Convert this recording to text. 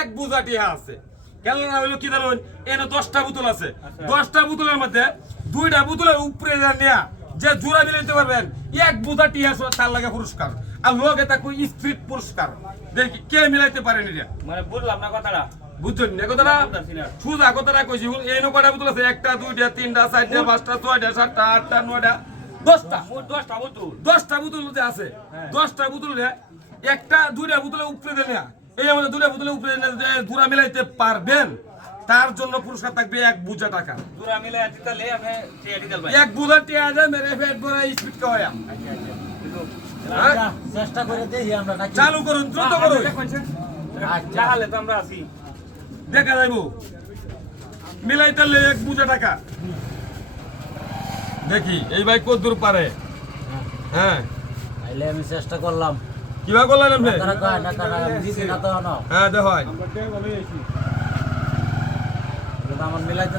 এক বুঝা টিহা আছে। খেলনা হইলো কি জানুন, এনে 10টা বোতল আছে। 10টা বোতলের মধ্যে 2টা বোতলের উপরে নেয়া যে জোড়া মিলাইতে পারবেন, এক বুঝা টিহা তার লাগে পুরস্কার। আর লোকে তাকে স্পিড পুরস্কার। দেখি কে মিলাইতে পারেন এটা। মানে বুঝলাম না কথাটা। বুঝছেন না কথাটা? সুজা কথাটা কইছি। এই কয়টা বোতল আছে? 1টা 2টা 3টা 4টা 5টা 6টা 7টা 8টা 9টা 10টা। 10টা বোতল। 10টা বোতল যে আছে, 10টা বোতলে একটা 2টা বোতলে উপরে দেন। এই আমাদের 2টা বোতলে উপরে জোড়া মিলাইতে পারবেন, তার জন্য পুরস্কার থাকবে 1 বুঝা টাকা। জোড়া মিলাই দিতালে আমি টিয়া দিতাল ভাই। 1 বুঝা টিয়া যায় মেরে পেট ভরে স্পিড খাওয়ায়া। চেষ্টা করে দেখি আমরা নাকি চালু করুন, দ্রুত করুন। তাহলে তো আমরা আছি। দেখা যাইবো মিলাইতে 1 বুঝা টাকা। দেখি এই ভাই কত দূর পারে। হ্যাঁ আইলে আমি চেষ্টা করলাম। কিভাবে করলেন আপনি? টাকা টাকা দিছি না তো না। হ্যাঁ দেখো আমার মিলাইতে